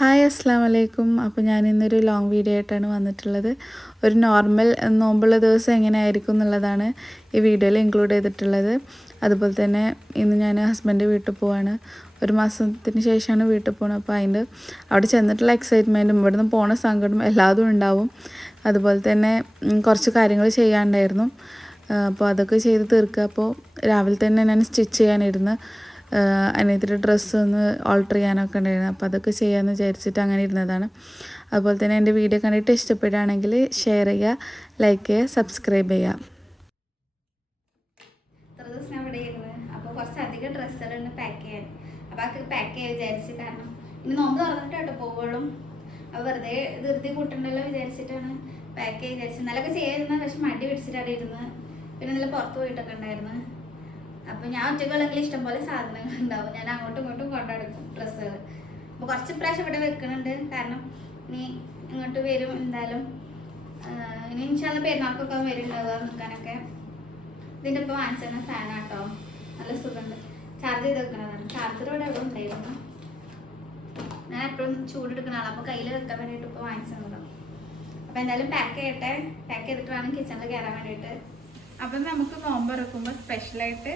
Hi അസ്സാം വലൈക്കും. അപ്പോൾ ഞാൻ ഇന്നൊരു ലോങ് വീഡിയോ ആയിട്ടാണ് വന്നിട്ടുള്ളത്. ഒരു നോർമൽ നോമ്പുള്ള ദിവസം എങ്ങനെയായിരിക്കും എന്നുള്ളതാണ് ഈ വീഡിയോയിൽ ഇൻക്ലൂഡ് ചെയ്തിട്ടുള്ളത്. അതുപോലെ തന്നെ ഇന്ന് ഞാൻ ഹസ്ബൻഡ് വീട്ടിൽ പോവാണ്. ഒരു മാസത്തിന് ശേഷമാണ് വീട്ടിൽ പോകുന്നത്. അപ്പോൾ അതിൻ്റെ അവിടെ ചെന്നിട്ടുള്ള എക്സൈറ്റ്മെൻറ്റും ഇവിടുന്ന് പോണ സങ്കടം എല്ലാതും ഉണ്ടാവും. അതുപോലെ തന്നെ കുറച്ച് കാര്യങ്ങൾ ചെയ്യാനുണ്ടായിരുന്നു. അപ്പോൾ അതൊക്കെ ചെയ്ത് തീർക്കുക. അപ്പോൾ രാവിലെ തന്നെ ഞാൻ സ്റ്റിച്ച് ചെയ്യാനിരുന്ന് അനിയത്തിൻ്റെ ഡ്രസ്സ് ഒന്ന് ഓൾട്ടർ ചെയ്യാനൊക്കെ ഉണ്ടായിരുന്നു. അപ്പോൾ അതൊക്കെ ചെയ്യാമെന്ന് വിചാരിച്ചിട്ട് അങ്ങനെ ഇരുന്നതാണ്. അതുപോലെ തന്നെ എൻ്റെ വീഡിയോ കണ്ടിട്ട് ഇഷ്ടപ്പെടുകയാണെങ്കിൽ ഷെയർ ചെയ്യുക, ലൈക്ക് ചെയ്യുക, സബ്സ്ക്രൈബ് ചെയ്യുക. ഇത്ര ദിവസം ഞാൻ ഇവിടെ ഇരുന്ന് അപ്പോൾ കുറച്ചധികം ഡ്രസ്സുകളുണ്ട് പാക്ക് ചെയ്യാൻ. അപ്പോൾ അതൊക്കെ പാക്ക് ചെയ്യാൻ വിചാരിച്ച്, കാരണം ഇനി നോമ്പ് തുറന്നിട്ടാട്ടോ പോവുള്ളൂ. അപ്പോൾ വെറുതെ ധൃതി കൂട്ടണ്ടല്ലോ വിചാരിച്ചിട്ടാണ് പാക്ക് ചെയ്യാൻ വിചാരിച്ചത്. ഇന്നലൊക്കെ ചെയ്യാതിരുന്ന പക്ഷെ മടി പിടിച്ചിട്ട് അവിടെ ഇരുന്ന്, പിന്നെ ഇന്നലെ പുറത്ത് പോയിട്ടൊക്കെ ഉണ്ടായിരുന്നു. അപ്പോൾ ഞാൻ ഒറ്റക്കുള്ളെങ്കിൽ ഇഷ്ടംപോലെ സാധനങ്ങൾ ഉണ്ടാവും, ഞാൻ അങ്ങോട്ടും ഇങ്ങോട്ടും കൊണ്ടെടുക്കും ഡ്രസ്സുകൾ. അപ്പോൾ കുറച്ച് പ്രാവശ്യം ഇവിടെ വെക്കുന്നുണ്ട്, കാരണം ഇനി ഇങ്ങോട്ട് വരും എന്തായാലും. ഇനി ഇൻഷാല്ലാ പെരുന്നാൾക്കൊക്കെ വരുന്നുണ്ടാവുക നിൽക്കാനൊക്കെ. ഇതിൻ്റെ ഇപ്പോൾ വാങ്ങിച്ചാൽ ഫാനാട്ടോ, നല്ല സുഖമുണ്ട്. ചാർജ് ചെയ്ത് വെക്കുന്നതാണ്. ചാർജർ ഇവിടെ എവിടെ ഉണ്ടായിരുന്നു, ഞാൻ എപ്പോഴും ചൂടെടുക്കുന്ന ആളാണ്. അപ്പോൾ കയ്യിൽ വെക്കാൻ വേണ്ടിയിട്ട് ഇപ്പോൾ വാങ്ങിച്ചതാണ്. അപ്പോൾ എന്തായാലും പാക്ക് ചെയ്യട്ടെ, പാക്ക് ചെയ്തിട്ട് വേണം കിച്ചണിൽ കയറാൻ വേണ്ടിയിട്ട്. അപ്പം നമുക്ക് നോമ്പ് തുറക്കുമ്പോൾ സ്പെഷ്യലായിട്ട്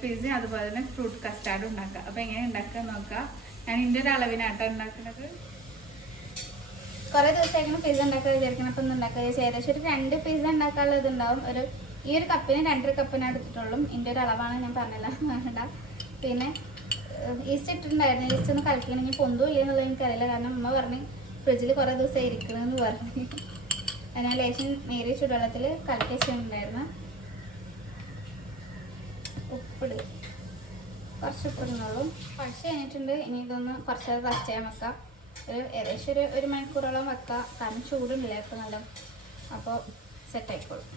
പിസ്സ അതുപോലെ തന്നെ ഫ്രൂട്ട് കസ്റ്റാർഡ് ഉണ്ടാക്കുക. അപ്പോൾ എങ്ങനെ ഉണ്ടാക്കുക നോക്കാം. ഞാൻ ഇതിൻ്റെ ഒരു അളവിനാട്ടോ ഉണ്ടാക്കുന്നത്. കുറേ ദിവസമായിരുന്നു പിസ്സ ഉണ്ടാക്കുക വിചാരിക്കണം. അപ്പം ഒന്ന് ഉണ്ടാക്കുക വിചാരിച്ചു. ഏകദേശം ഒരു 2 പിസ്സ ഉണ്ടാക്കാനുള്ള ഇതുണ്ടാവും. ഈ ഒരു കപ്പിന് 2.5 കപ്പിന് എടുത്തിട്ടുള്ളൂ. ഇതിൻ്റെ ഒരു അളവാണ് ഞാൻ പറഞ്ഞില്ല, വേണ്ട. പിന്നെ ഈസ്റ്റ് ഇട്ടിട്ടുണ്ടായിരുന്നു. ഈസ്റ്റ് ഒന്ന് കളിക്കണമെങ്കിൽ പൊന്തും ഇല്ലെന്നുള്ളത് എനിക്കറിയില്ല, കാരണം അമ്മ പറഞ്ഞ് ഫ്രിഡ്ജിൽ കുറേ ദിവസം ഇരിക്കണമെന്ന് പറഞ്ഞ്. ഞാൻ ലേശം നേരിയ ചൂടുവെള്ളത്തിൽ കലക്കി വെച്ചിട്ടുണ്ടായിരുന്നു. ഉപ്പിട്, കുറച്ച് ഉപ്പിടുന്നുള്ളൂ. കുറച്ച് കഴിഞ്ഞിട്ടുണ്ട്. ഇനി ഇതൊന്ന് കുറച്ച് റസ്റ്റ് ചെയ്യാൻ വെക്കാം. ഏകദേശം ഒരു മണിക്കൂറോളം വെക്കാം, കാരണം ചൂടുണ്ടല്ലേ ഇപ്പോൾ നല്ല. അപ്പോൾ സെറ്റായിക്കോളും.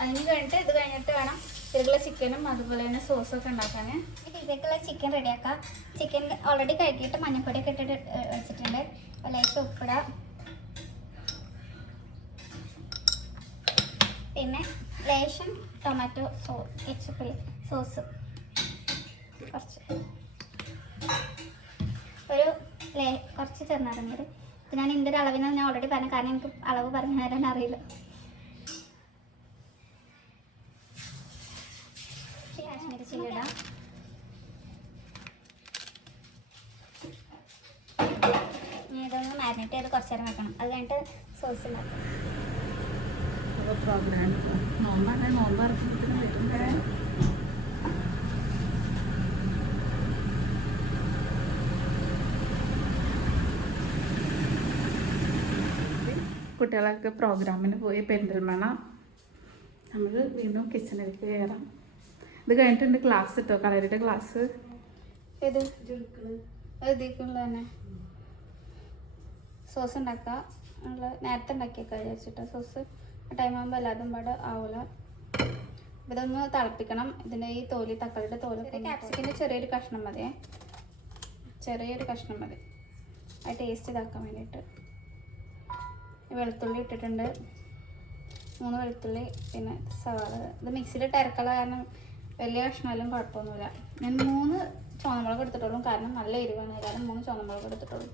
അതിന് കഴിഞ്ഞിട്ട് ഇത് കഴിഞ്ഞിട്ട് വേണം ഇതിലുള്ള ചിക്കനും അതുപോലെ തന്നെ സോസൊക്കെ ഉണ്ടാക്കാൻ. ഈ പിസയ്ക്കുള്ള ചിക്കൻ റെഡിയാക്കാം. ചിക്കൻ ഓൾറെഡി കഴുകിയിട്ട് മഞ്ഞൾപ്പൊടിയൊക്കെ ഇട്ടിട്ട് വെച്ചിട്ടുണ്ട്. ലേശം ഉപ്പിടാം, പിന്നെ ലേശം ടൊമാറ്റോ കെച്ചപ്പ് സോസ് കുറച്ച്, കുറച്ച് ചെറുനാരങ്ങ. ഇത് ഞാൻ ഇതിൻ്റെ ഒരു അളവിന് ഞാൻ ഓൾറെഡി പറഞ്ഞു, കാരണം എനിക്ക് അളവ് പറഞ്ഞു തരാൻ അറിയില്ല. കാശ്മീരി ചില്ലി ഇടാം. ഇനി ഇതൊന്ന് മാരിനേറ്റ് ചെയ്ത് കുറച്ച് നേരം വെക്കണം. അത് കഴിഞ്ഞിട്ട് സോസ് ഉണ്ടാക്കാം. കുട്ടികളൊക്കെ പ്രോഗ്രാമിന് പോയി പെരിന്തൽമണ്ണ. നമ്മൾ വീണ്ടും കിച്ചണിലേക്ക് കയറാം. ഇത് കഴിഞ്ഞിട്ടുണ്ട് ക്ലാസ് കേട്ടോ, കളരിയുടെ ക്ലാസ്. ഇത് എഴുതിക്കുള്ള തന്നെ സോസ് ഉണ്ടാക്കുക. നമ്മൾ നേരത്തെ ഉണ്ടാക്കിയൊക്കെ വിചാരിച്ചിട്ട് സോസ് ടൈം ആകുമ്പോൾ എല്ലാതും പാടെ ആവില്ല. ഇതൊന്ന് തിളപ്പിക്കണം. ഇതിൻ്റെ ഈ തോലി, തക്കാളിയുടെ തോല്, ക്യാപ്സിക്കിൻ്റെ ചെറിയൊരു കഷ്ണം മതിയേ, ചെറിയൊരു കഷ്ണം മതി ആ ടേസ്റ്റ് ഇതാക്കാൻ വേണ്ടിയിട്ട്. വെളുത്തുള്ളി ഇട്ടിട്ടുണ്ട്, 3 വെളുത്തുള്ളി, പിന്നെ സവാള. ഇത് മിക്സിയിലിട്ട് അരക്കള, കാരണം വലിയ കഷ്ണമെല്ലാം കുഴപ്പമൊന്നുമില്ല. ഞാൻ 3 ചുവന്നമുളക് എടുത്തിട്ടുള്ളൂ, കാരണം നല്ല എരിവാണ്, കാരണം 3 ചുവന്നമുളക് എടുത്തിട്ടുള്ളൂ.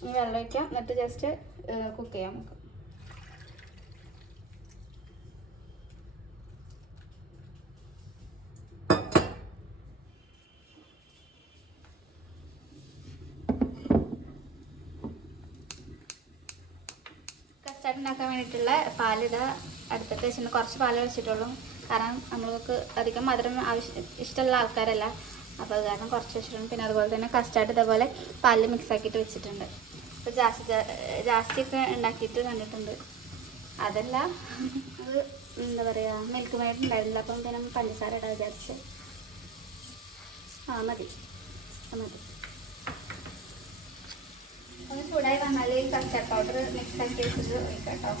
ഇനി വെള്ളം വയ്ക്കാം, എന്നിട്ട് ജസ്റ്റ് കുക്ക് ചെയ്യാം നമുക്ക്. കസ്റ്റാർഡ് ഉണ്ടാക്കാൻ വേണ്ടിയിട്ടുള്ള പാലിടുക. അടുത്തിട്ട് വെച്ചിട്ട് കുറച്ച് പാൽ വെച്ചിട്ടുള്ളൂ, കാരണം നമ്മൾക്ക് അധികം മധുരം ഇഷ്ടമുള്ള ആൾക്കാരല്ല. അപ്പോൾ അത് കാരണം കുറച്ച് വെച്ചിട്ടുണ്ട്. പിന്നെ അതുപോലെ തന്നെ കസ്റ്റാർഡ് ഇതേപോലെ പാലിൽ മിക്സ് ആക്കിയിട്ട് വെച്ചിട്ടുണ്ട്. ഇപ്പോൾ ജാസ്തിയൊക്കെ ഉണ്ടാക്കിയിട്ട് കണ്ടിട്ടുണ്ട്. അതല്ല, അത് എന്താ പറയുക, മിൽക്ക് മെയ്ഡ് ഉണ്ടായിരുന്നില്ല, അപ്പം പിന്നെ പഞ്ചസാര ഇടാൻ വിചാരിച്ച്. മതി മതി. ഒന്ന് ചൂടായി വന്നാൽ ഈ കസ്റ്റാർഡ് പൗഡർ മിക്സ് ആക്കി വെച്ചിട്ട് ഒഴിക്കാം കേട്ടോ.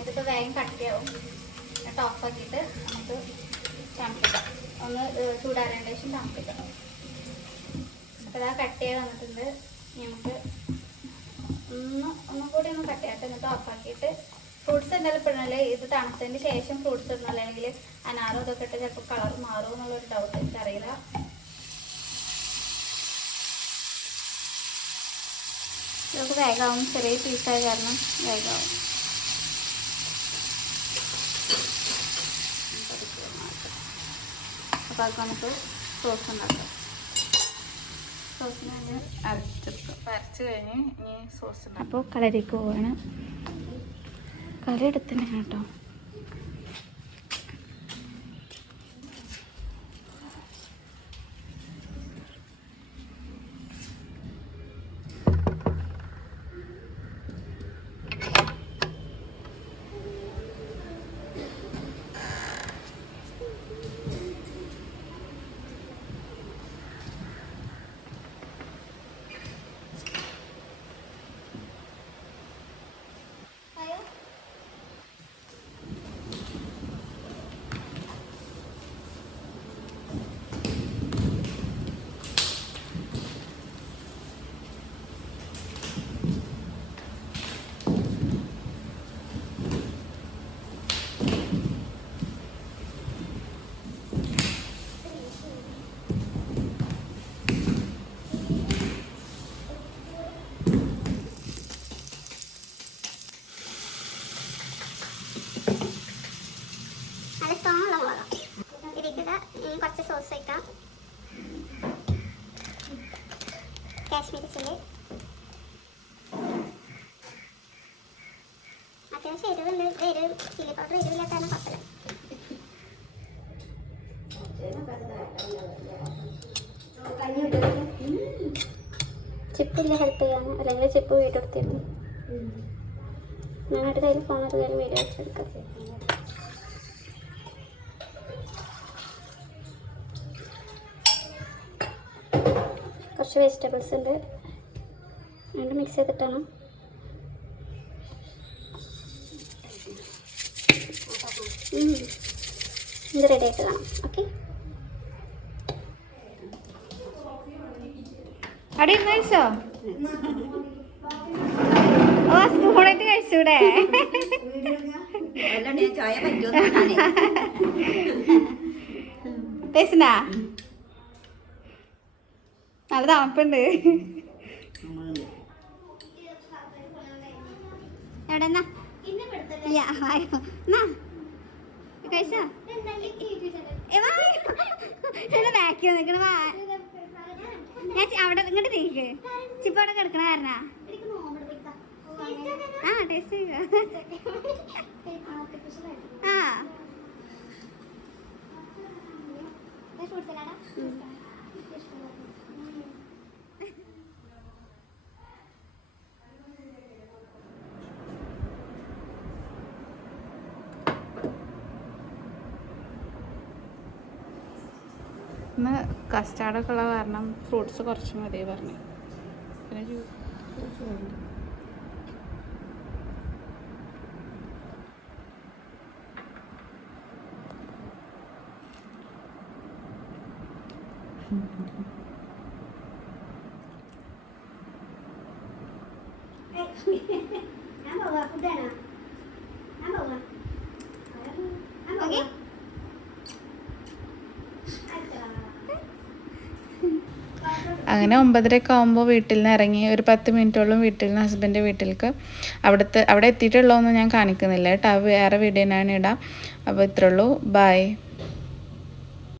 ഇതിപ്പോൾ വേഗം കട്ടിയാവും. എന്നിട്ട് ഓഫാക്കിയിട്ട് നമുക്ക് തണുപ്പിക്കാം. ഒന്ന് ചൂടാറേണ്ട ശേഷം തണുപ്പിക്കണം. അപ്പോൾ ഇതാ കട്ട് ചെയ്ത് വന്നിട്ടുണ്ട്. നമുക്ക് എന്തായാലും ഇപ്പോഴല്ലേ ഇത് തണുത്തതിന് ശേഷം ഫ്രൂട്ട്സ് ഇടണം, അല്ലെങ്കിൽ അനാറും ഇതൊക്കെ ഇട്ട് ചിലപ്പോൾ കളർ മാറും എന്നുള്ളൊരു ഡൗട്ട് എനിക്കറിയില്ല. ഇതൊക്കെ വേഗമാവും, ചെറിയ പീസായ കാരണം വേഗമാവും. അപ്പോൾ അത് നമുക്ക് സോസ് ഉണ്ടാക്കാം. സോസിന് വേണ്ടി അരച്ചെടുക്കും. അരച്ച് കഴിഞ്ഞ് ഇനി സോസ് ഉണ്ടാക്കും. അപ്പോൾ കളറിലേക്ക് പോവാണ്. കളർ എടുത്തിട്ടുണ്ട് കേട്ടോ. കുറച്ച് സോസ് വയ്ക്കാം. കാശ്മീരി ചില്ലി അത്യാവശ്യം എരിവുണ്ട്. ചില്ലി പൗഡർ എരിവില്ലാത്താണ് കുഴപ്പമില്ല. ചിപ്പില്ല ഹെൽപ്പ് ചെയ്യാൻ, അല്ലെങ്കിൽ ചിപ്പ് വീഡിയോ എടുത്തിരുന്നു. ഞങ്ങളുടെ കയ്യിൽ ഫോണൊരു കയ്യിൽ വീഡിയോ വെച്ചെടുക്കാം. കുറച്ച് വെജിറ്റബിൾസ് ഉണ്ട്, രണ്ട് മിക്സ് ചെയ്തിട്ടാണ്. ഇത് റെഡി ആയിട്ട് കാണാം. ഓക്കെ, അവിടെ കഴിച്ചോ? ഓ സ്പൂണായിട്ട് കഴിച്ചൂടെ? ടേസ്റ്റാ? നല്ല തണുപ്പുണ്ട്. എവിടെ കഴിച്ചോ? ബാക്കി നിൽക്കണ അവിടെ ഇങ്ങോട്ട് തീക്ക് ചിപ്പ് അവിടെ കിടക്കണ കാരണ. ആ ടേസ്റ്റ് ആ ഇന്ന് കസ്റ്റാർഡൊക്കെ ഉള്ള കാരണം ഫ്രൂട്ട്സ് കുറച്ച് മതി പറഞ്ഞു. പിന്നെ ജ്യൂസ് വേണ്ട. അങ്ങനെ 9:30 ആകുമ്പോൾ വീട്ടിൽ നിന്ന് ഇറങ്ങി ഒരു 10 മിനിറ്റോളം വീട്ടിൽ നിന്ന് ഹസ്ബൻഡിൻ്റെ വീട്ടിലേക്ക് അവിടെ എത്തിയിട്ടുള്ളതൊന്നും ഞാൻ കാണിക്കുന്നില്ല കേട്ടോ. വേറെ വീഡിയോനാണ് ഇടാം. അപ്പോൾ ഇത്രയുള്ളൂ. ബൈ.